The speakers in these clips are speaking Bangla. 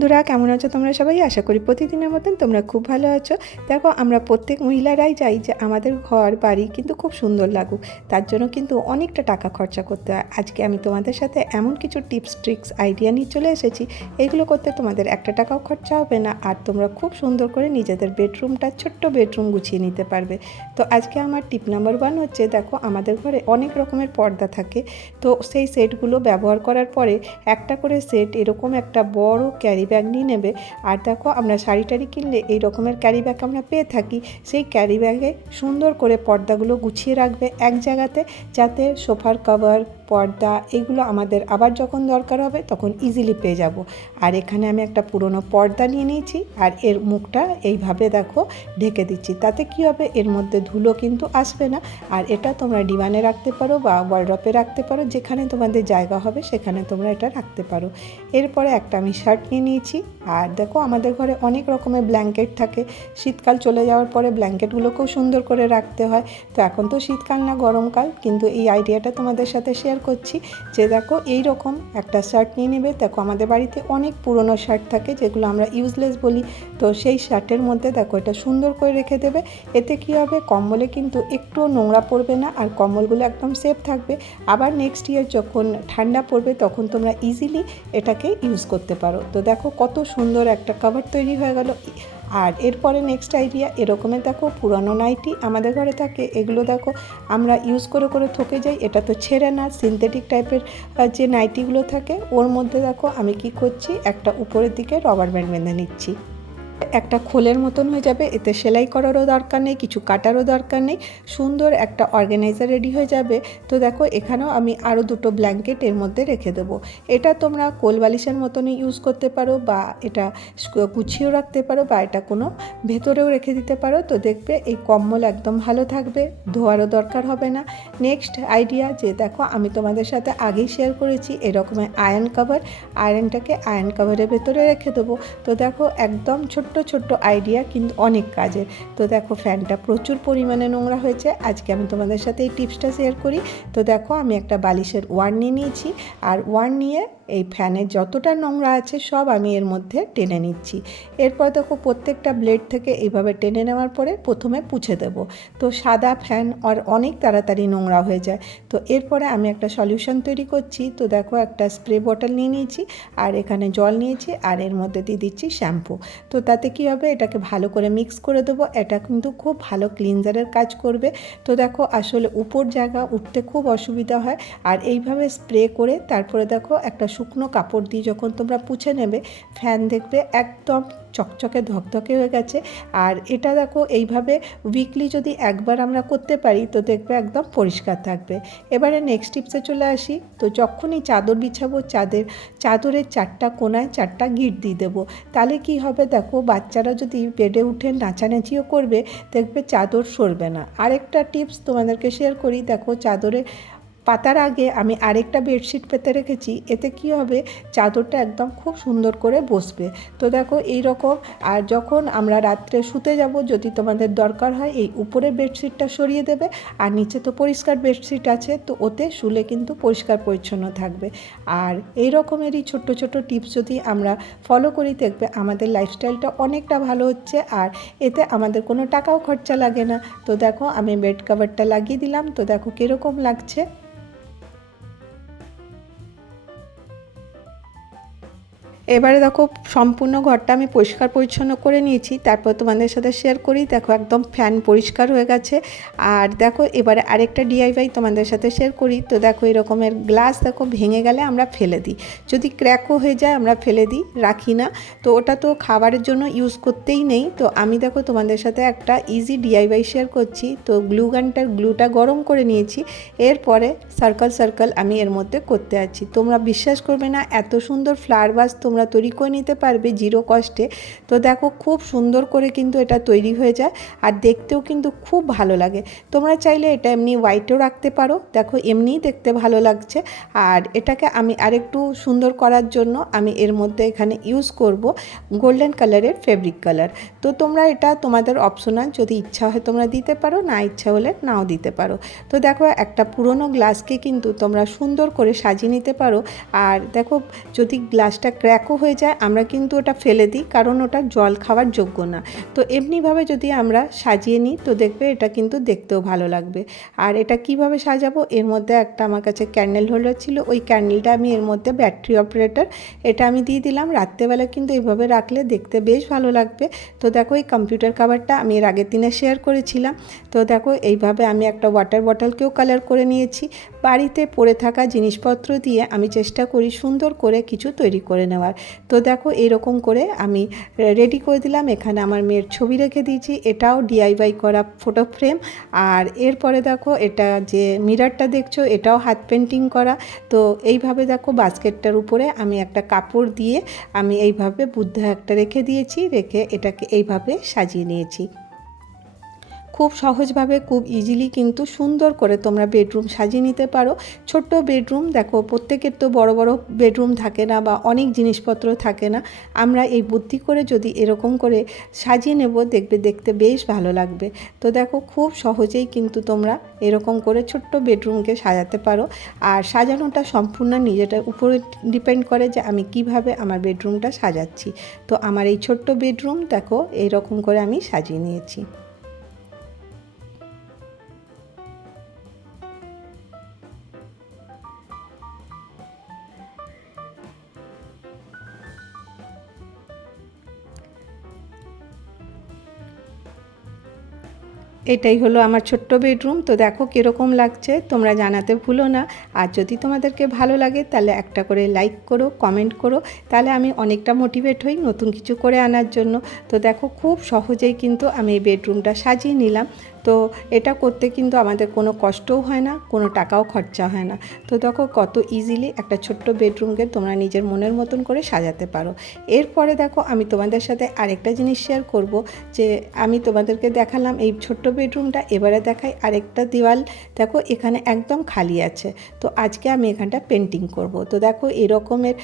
বন্ধুরা, কেমন আছো তোমরা সবাই? আশা করি প্রতিদিনের মতন তোমরা খুব ভালো আছো। দেখো, আমরা প্রত্যেক মহিলারাই চাই যে আমাদের ঘর, বাড়ি কিন্তু খুব সুন্দর লাগুক। তার জন্য কিন্তু অনেকটা টাকা খরচা করতে হয়। আজকে আমি তোমাদের সাথে এমন কিছু টিপস, ট্রিক্স, আইডিয়া নিয়ে চলে এসেছি। এগুলো করতে তোমাদের একটা টাকাও খরচা হবে না, আর তোমরা খুব সুন্দর করে নিজেদের বেডরুমটা, ছোট্ট বেডরুম গুছিয়ে নিতে পারবে। তো আজকে আমার টিপ নাম্বার ওয়ান হচ্ছে, দেখো, আমাদের ঘরে অনেক রকমের পর্দা থাকে। তো সেই সেটগুলো ব্যবহার করার পরে একটা করে সেট, এরকম একটা বড় ক্যারি ব্যাগ নিয়ে নেবে। আর দেখো, আমরা শাড়ি টাড়ি কিনলে এই রকমের ক্যারি ব্যাগ আমরা পেয়ে থাকি। সেই ক্যারি ব্যাগে সুন্দর করে পর্দাগুলো গুছিয়ে রাখবে এক জায়গাতে যাতে সোফার কভার পর্দা এগুলো আমাদের আবার যখন দরকার হবে তখন ইজিলি পেয়ে যাব। আর এখানে আমি একটা পুরনো পর্দা নিয়ে নিয়েছি আর এর মুখটা এইভাবে দেখো ঢেকে দিচ্ছি। তাতে কি হবে? এর মধ্যে ধুলো কিন্তু আসবে না। আর এটা তোমরা ডিমানে রাখতে পারো বা ওয়ার্ড্রপে রাখতে পারো। যেখানে তোমাদের জায়গা হবে সেখানে তোমরা এটা রাখতে পারো। এরপরে একটা আমি শার্ট নিয়ে নিয়েছি। আর দেখো আমাদের ঘরে অনেক রকমের ব্ল্যাঙ্কেট থাকে। শীতকাল চলে যাওয়ার পরে ব্ল্যাঙ্কেটগুলোকেও সুন্দর করে রাখতে হয়। তো এখন তো শীতকাল না গরমকাল। কিন্তু এই আইডিয়াটা তোমাদের সাথে শেয়ার করছি যে দেখো এই রকম একটা শার্ট নিয়ে নেবে। দেখো আমাদের বাড়িতে অনেক পুরনো শার্ট থাকে যেগুলো আমরা ইউজলেস বলি। তো সেই শার্টের মধ্যে দেখো এটা সুন্দর করে রেখে দেবে। এতে কি হবে? কম্বলে কিন্তু একটুও নোংরা পড়বে না আর কম্বলগুলো একদম সেফ থাকবে। আবার নেক্সট ইয়ার যখন ঠান্ডা পড়বে তখন তোমরা ইজিলি এটাকে ইউজ করতে পারো। তো দেখো কত সুন্দর একটা কভার তৈরি হয়ে গেল। আর এরপরে নেক্সট আইডিয়া এরকমের দেখো, পুরানো নাইটি আমাদের ঘরে থাকে, এগুলো দেখো আমরা ইউজ করে করে থকে যাই, এটা তো ছেড়ে না সিনথেটিক টাইপের যে নাইটিগুলো থাকে, ওর মধ্যে দেখো আমি কি করছি, একটা উপরের দিকে রবার ব্যান্ড বেঁধে নিচ্ছি। একটা খোলের মতন হয়ে যাবে, এতে সেলাই করারও দরকার নেই, কিছু কাটারও দরকার নেই, সুন্দর একটা অর্গানাইজার রেডি হয়ে যাবে। তো দেখো, এখানেও আমি আরও দুটো ব্ল্যাঙ্কেট এর মধ্যে রেখে দেবো। এটা তোমরা কোল বালিশের মতনই ইউজ করতে পারো বা এটা গুছিয়েও রাখতে পারো বা এটা কোনো ভেতরেও রেখে দিতে পারো। তো দেখবে এই কম্বল একদম ভালো থাকবে, ধোয়ারও দরকার হবে না। নেক্সট আইডিয়া যে দেখো, আমি তোমাদের সাথে আগেই শেয়ার করেছি এরকমের আয়রন কাভার আয়রনটাকে আয়রন কাভারের ভেতরে রেখে দেবো। তো দেখো, একদম ছোট্ট ছোট্ট আইডিয়া কিন্তু অনেক কাজের। তো দেখো ফ্যানটা প্রচুর পরিমাণে নোংরা হয়েছে। আজকে আমি তোমাদের সাথে এই টিপসটা শেয়ার করি। তো দেখো, আমি একটা বালিশের ওয়ার নিয়ে নিয়েছি। আর ওয়ার নিয়ে এই ফ্যানের যতটা নোংরা আছে, সব আমি এর মধ্যে টেনে নিচ্ছি। এরপর দেখো, প্রত্যেকটা ব্লেড থেকে এইভাবে টেনে নেওয়ার পরে প্রথমে পুছে দেব। তো সাদা ফ্যান আর অনেক তাড়াতাড়ি নোংরা হয়ে যায়। তো এরপরে আমি একটা সলিউশন তৈরি করছি। তো দেখো, একটা স্প্রে বটল নিয়ে নিয়েছি। আর এখানে জল নিয়েছি। আর এর মধ্যে দিয়ে দিচ্ছি শ্যাম্পু তো তাতে কি হবে? এটাকে ভালো করে মিক্স করে দেবো। এটা কিন্তু খুব ভালো ক্লিনজারের কাজ করবে। তো দেখো, আসলে উপর জায়গা উঠতে খুব অসুবিধা হয়। আর এইভাবে স্প্রে করে তারপরে দেখো একটা শুকনো কাপড় দিয়ে যখন তোমরা পুছে নেবে ফ্যান দেখবে একদম চকচকে ধকধকে হয়ে গেছে। আর এটা দেখো, এইভাবে উইকলি যদি একবার আমরা করতে পারি, তো দেখবে একদম পরিষ্কার থাকবে। এবারে নেক্সট টিপসে চলে আসি। তো যখনই চাদর বিছাবো, চাঁদের, চাদরের চারটা কোনায় চারটা গিট দিয়ে দেবো। তাহলে কি হবে দেখো, বাচ্চারা যদি বেডে উঠে নাচানাচিও করবে, দেখবে চাদর সরবে না। আরেকটা টিপস তোমাদেরকে শেয়ার করি। দেখো, চাদরে পাতার আগে আমি আরেকটা বেডশিট পেতে রেখেছি, এতে কি হবে? চাদরটা একদম খুব সুন্দর করে বসবে। তো দেখো এই রকম, আর যখন আমরা রাত্রে শুতে যাব, যদি তোমাদের দরকার হয়, এই উপরে বেডশিটটা সরিয়ে দেবে, আর নিচে তো পরিষ্কার বেডশিট আছে, তো ওতে শুলে কিন্তু পরিষ্কার পরিচ্ছন্ন থাকবে। আর এই রকমেরই ছোট্ট ছোট্ট টিপস যদি আমরা ফলো করি, দেখবে আমাদের লাইফস্টাইলটা অনেকটা ভালো হচ্ছে, আর এতে আমাদের কোনো টাকাও খরচা লাগে না। তো দেখো আমি বেড কাভারটা লাগিয়ে দিলাম, তো দেখো কীরকম লাগছে। এবারে দেখো সম্পূর্ণ ঘরটা আমি পরিষ্কার পরিচ্ছন্ন করে নিয়েছি, তারপর তোমাদের সাথে শেয়ার করি। দেখো একদম ফ্যান পরিষ্কার হয়ে গেছে। আর দেখো এবারে আরেকটা ডিআইওয়াই তোমাদের সাথে শেয়ার করি। তো দেখো এরকমের গ্লাস দেখো ভেঙে গেলে আমরা ফেলে দিই। যদি ক্র্যাকও হয়ে যায় আমরা ফেলে দিই, রাখি না। তো ওটা তো খাবারের জন্য ইউজ করতেই নেই। তো আমি দেখো তোমাদের সাথে একটা ইজি ডিআইওয়াই শেয়ার করছি। তো গ্লু গানটার গ্লুটা গরম করে নিয়েছি। এরপরে সার্কেল সার্কেল আমি এর মধ্যে করতে আছি তোমরা বিশ্বাস করবে না, এত সুন্দর ফ্লাওয়ার বাস তোমরা তৈরি করে নিতে পারবে জিরো কস্টে। তো দেখো খুব সুন্দর করে কিন্তু এটা তৈরি হয়ে যায় আর দেখতেও কিন্তু খুব ভালো লাগে। তোমরা চাইলে এটা এমনি হোয়াইটও রাখতে পারো। দেখো এমনিই দেখতে ভালো লাগছে। আর এটাকে আমি আরেকটু সুন্দর করার জন্য আমি এর মধ্যে এখানে ইউজ করব গোল্ডেন কালারের ফেব্রিক কালার তো তোমরা এটা তোমাদের অপশনাল যদি ইচ্ছা হয় তোমরা দিতে পারো, না ইচ্ছা হলে নাও দিতে পারো। তো দেখো একটা পুরনো গ্লাসকে কিন্তু তোমরা সুন্দর করে সাজিয়ে নিতে পারো। আর দেখো যদি গ্লাসটা ক্র্যাক ব্ল্যাকও হয়ে যায়, আমরা কিন্তু ওটা ফেলে দিই, কারণ ওটা জল খাওয়ার যোগ্য না। তো এমনিভাবে যদি আমরা সাজিয়ে নিই, তো দেখবে এটা কিন্তু দেখতেও ভালো লাগবে। আর এটা কীভাবে সাজাবো? এর মধ্যে একটা আমার কাছে ক্যান্ডেল হোল্ডার ছিল, ওই ক্যান্ডেলটা আমি এর মধ্যে ব্যাটারি অপারেটর, এটা আমি দিয়ে দিলাম। রাত্রেবেলা কিন্তু এইভাবে রাখলে দেখতে বেশ ভালো লাগবে। তো দেখো এই কম্পিউটার কাভারটা আমি এর আগের দিনে শেয়ার করেছিলাম। তো দেখো এইভাবে আমি একটা ওয়াটার বটলকেও কালার করে নিয়েছি। বাড়িতে পড়ে থাকা জিনিসপত্র দিয়ে আমি চেষ্টা করি সুন্দর করে কিছু তৈরি করে নেওয়ার। তো দেখো এরকম করে আমি রেডি করে দিলাম। এখানে আমার মেয়ের ছবি রেখে দিয়েছি। এটাও ডিআইওয়াই করা ফটো ফ্রেম আর এরপরে দেখো এটা যে মিরারটা দেখছ, এটাও হাত পেন্টিং করা। তো এইভাবে দেখো বাস্কেটটার উপরে আমি একটা কাপড় দিয়ে আমি এইভাবে বুদ্ধ একটা রেখে দিয়েছি। রেখে এটাকে এইভাবে সাজিয়ে নিয়েছি। খুব সহজভাবে, খুব ইজিলি কিন্তু সুন্দর করে তোমরা বেডরুম সাজিয়ে নিতে পারো। ছোট্ট বেডরুম দেখো প্রত্যেকের তো বড় বড় বেডরুম থাকে না বা অনেক জিনিসপত্র থাকে না। আমরা এই বুদ্ধি করে যদি এরকম করে সাজিয়ে নেব, দেখবে দেখতে বেশ ভালো লাগবে। তো দেখো খুব সহজেই কিন্তু তোমরা এরকম করে ছোট্ট বেডরুমকে সাজাতে পারো। আর সাজানোটা সম্পূর্ণ নিজেটার উপরে ডিপেন্ড করে যে আমি কীভাবে আমার বেডরুমটা সাজাচ্ছি। তো আমার এই ছোট্ট বেডরুম দেখো এইরকম করে আমি সাজিয়ে নিয়েছি। এটাই হলো আমার ছোট্ট বেডরুম। তো দেখো কীরকম লাগছে, তোমরা জানাতে ভুলো না। আর যদি তোমাদেরকে ভালো লাগে, তাহলে একটা করে লাইক করো কমেন্ট করো। তাহলে আমি অনেকটা মোটিভেট হই নতুন কিছু করে আনার জন্য। তো দেখো খুব সহজেই কিন্তু আমি এই বেডরুমটা সাজিয়ে নিলাম। তো এটা করতে কিন্তু আমাদের কোনো কষ্টও হয় না, কোনো টাকাও খরচা হয় না। তো দেখো কত ইজিলি একটা ছোট্ট বেডরুমকে তোমরা নিজের মনের মতন করে সাজাতে পারো। এরপরে দেখো আমি তোমাদের সাথে আরেকটা জিনিস শেয়ার করব, যে আমি তোমাদেরকে দেখালাম এই ছোট্ট বেডরুমটা এবারে দেখাই আরেকটা দেওয়াল। দেখো এখানে একদম খালি আছে। তো আজকে আমি এখানটা পেন্টিং করব। তো দেখো এরকমের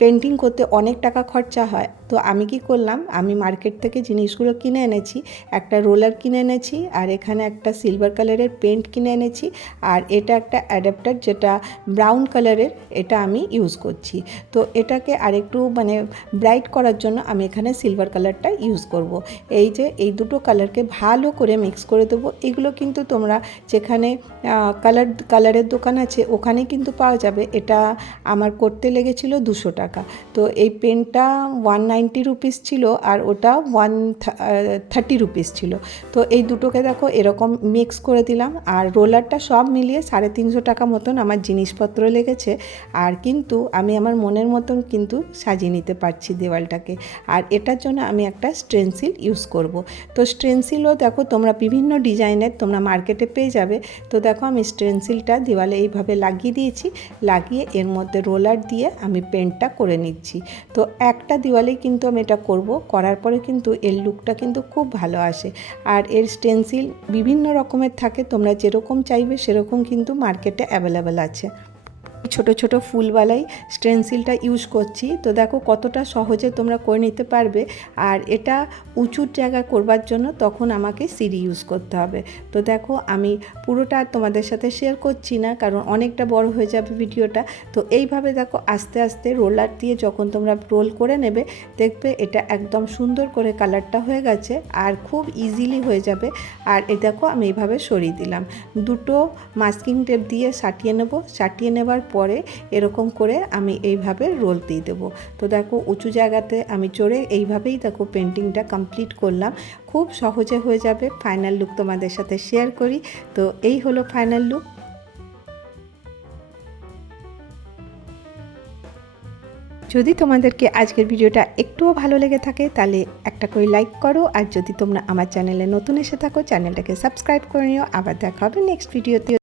পেন্টিং করতে অনেক টাকা খরচা হয়। তো আমি কি করলাম, আমি মার্কেট থেকে জিনিসগুলো কিনে এনেছি, একটা রোলার কিনে এনেছি আর এখানে একটা সিলভার কালারের পেন্ট কিনে এনেছি আর এটা একটা অ্যাডাপ্টার যেটা ব্রাউন কালারের এটা আমি ইউজ করছি। তো এটাকে আরেকটু মানে ব্রাইট করার জন্য আমি এখানে সিলভার কালারটা ইউজ করব। এই যে এই দুটো কালারকে ভালো করে মিক্স করে দেবো। এগুলো কিন্তু তোমরা যেখানে কালার কালারের দোকান আছে ওখানে কিন্তু পাওয়া যাবে। এটা আমার করতে লেগেছিল দুশো টাকা। তো এই পেনটা ওয়ান নাইনটি রুপিস ছিল আর ওটা ওয়ান থার্টি রুপিস ছিল। তো এই দুটোকে দেখো এরকম মিক্স করে দিলাম আর রোলারটা সব মিলিয়ে সাড়ে তিনশো টাকা মতন আমার জিনিসপত্র লেগেছে আর কিন্তু আমি আমার মনের মতন কিন্তু সাজিয়ে নিতে পারছি দেওয়ালটাকে। আর এটার জন্য আমি একটা স্ট্রেন্সিল ইউজ করব। তো স্ট্রেন্সিলও দেখো তোমরা বিভিন্ন ডিজাইনের তোমরা মার্কেটে পেয়ে যাবে। তো দেখো আমি স্ট্রেন্সিলটা দেওয়ালে এইভাবে লাগিয়ে দিয়েছি। লাগিয়ে এর মধ্যে রোলার দিয়ে আমি পেন্টটা করে নিচ্ছি। তো একটা দেওয়ালেই কিন্তু আমি এটা করব। করার পরে কিন্তু এর লুকটা কিন্তু খুব ভালো আসে। আর এর স্টেন্সিল বিভিন্ন রকমের থাকে তোমরা যেরকম চাইবে সেরকম কিন্তু মার্কেটে অ্যাভেলেবেল আছে। ছোট ছোট ফুলওয়ালাই স্টেন্সিলটা ইউজ করছি। তো দেখো কতটা সহজে তোমরা করে নিতে পারবে। আর এটা উঁচুর জায়গা করবার জন্য তখন আমাকে সিঁড়ি ইউজ করতে হবে। তো দেখো আমি পুরোটা তোমাদের সাথে শেয়ার করছি না, কারণ অনেকটা বড় হয়ে যাবে ভিডিওটা। তো এইভাবে দেখো আস্তে আস্তে রোলার দিয়ে যখন তোমরা রোল করে নেবে, দেখবে এটা একদম সুন্দর করে কালারটা হয়ে গেছে আর খুব ইজিলি হয়ে যাবে। আর এ দেখো আমি এইভাবে সরিয়ে দিলাম। দুটো মাস্কিং টেপ দিয়ে সাটিয়ে নেব। সাটিয়ে নেবার পরে এরকম করে আমি এইভাবে রোল দিয়ে দেবো। তো দেখো উঁচু জায়গাতে আমি চড়ে এইভাবেই দেখো পেন্টিংটা কমপ্লিট করলাম। খুব সহজে হয়ে যাবে, ফাইনাল লুক তোমাদের সাথে শেয়ার করি। তো এই হলো ফাইনাল লুক। যদি তোমাদেরকে আজকের ভিডিওটা একটুও ভালো লেগে থাকে, তাহলে একটা করে লাইক করো। আর যদি তোমরা আমার চ্যানেলে নতুন এসে থাকো, চ্যানেলটাকে সাবস্ক্রাইব করে নিও। আবার দেখা হবে নেক্সট ভিডিওতে